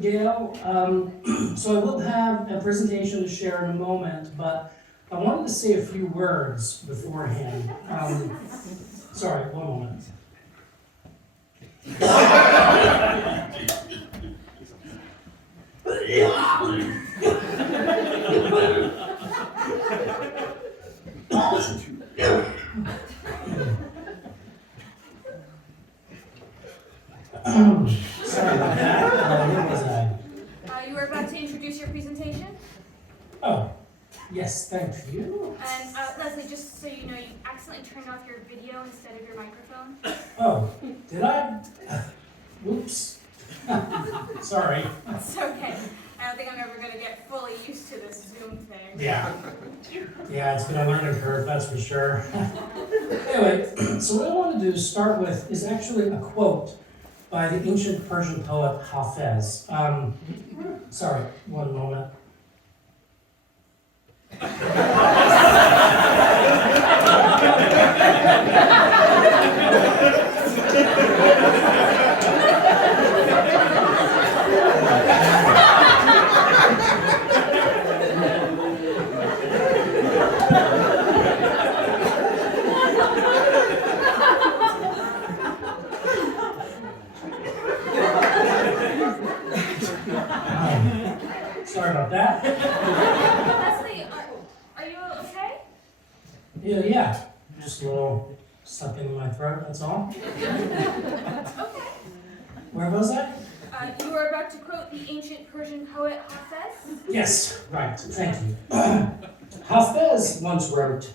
Gail. So I will have a presentation to share in a moment, but I wanted to say a few words beforehand. Sorry, one moment. Sorry about that. Where was I? You were about to introduce your presentation. Oh, yes, thank you. And Leslie, just so you know, you accidentally turned off your video instead of your microphone. Oh, did I? Oops. Sorry. It's okay. I don't think I'm ever going to get fully used to this Zoom thing. Yeah. Yeah, it's been a learning curve, that's for sure. Anyway, so what I want to do to start with is actually a quote by the ancient Persian poet Hafez. Sorry, one moment. Sorry about that. Leslie, are you okay? Yeah, just a little something in my throat, that's all. Okay. Where was I? You were about to quote the ancient Persian poet Hafez. Yes, right, thank you. Hafez once wrote,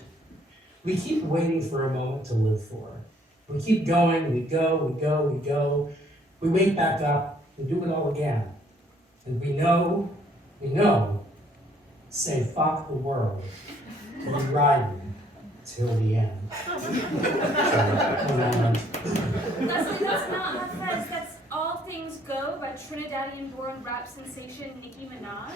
"We keep waiting for a moment to live for. We keep going, we go, we go, we go. We wake back up, we do it all again. And we know, say fuck the world, and we ride till the end." Leslie, that's not Hafez. That's All Things Go by Trinidadian-born rap sensation Nicki Minaj.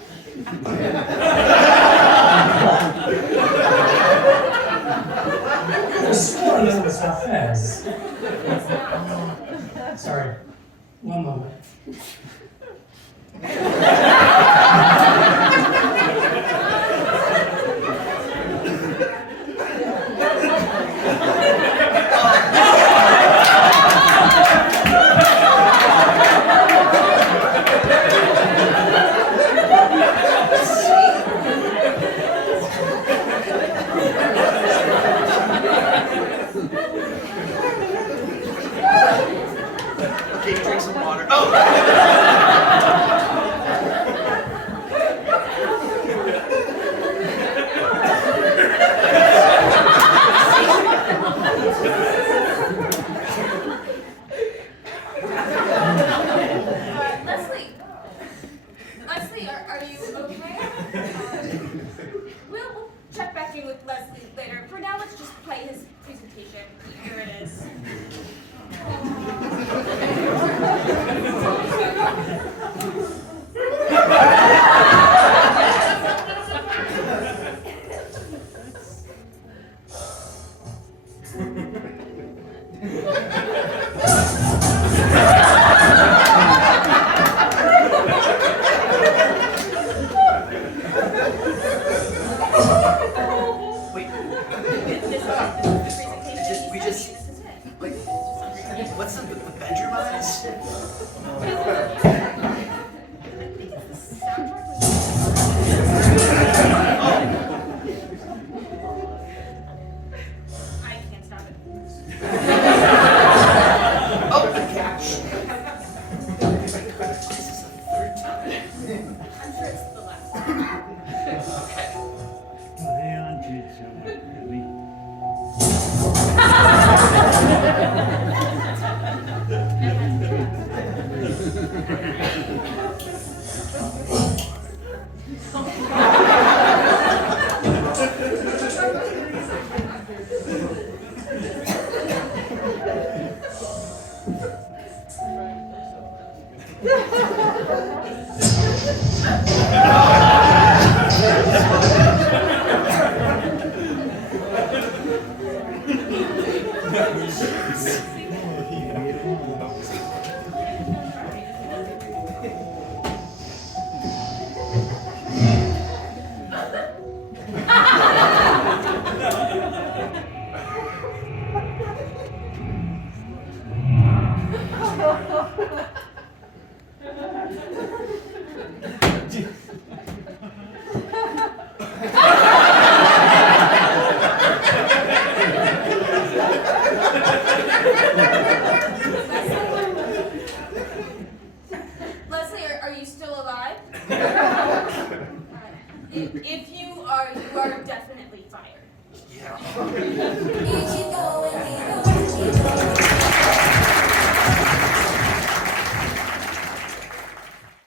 I swore that was Hafez. It's not. Sorry, one moment. Okay, drink some water. Oh! Leslie, are you okay? We'll check back in with Leslie later. For now, let's just play his presentation. Here it is. Wait, This is the presentation. we just, like, what's the If you are definitely fired. Yeah. If you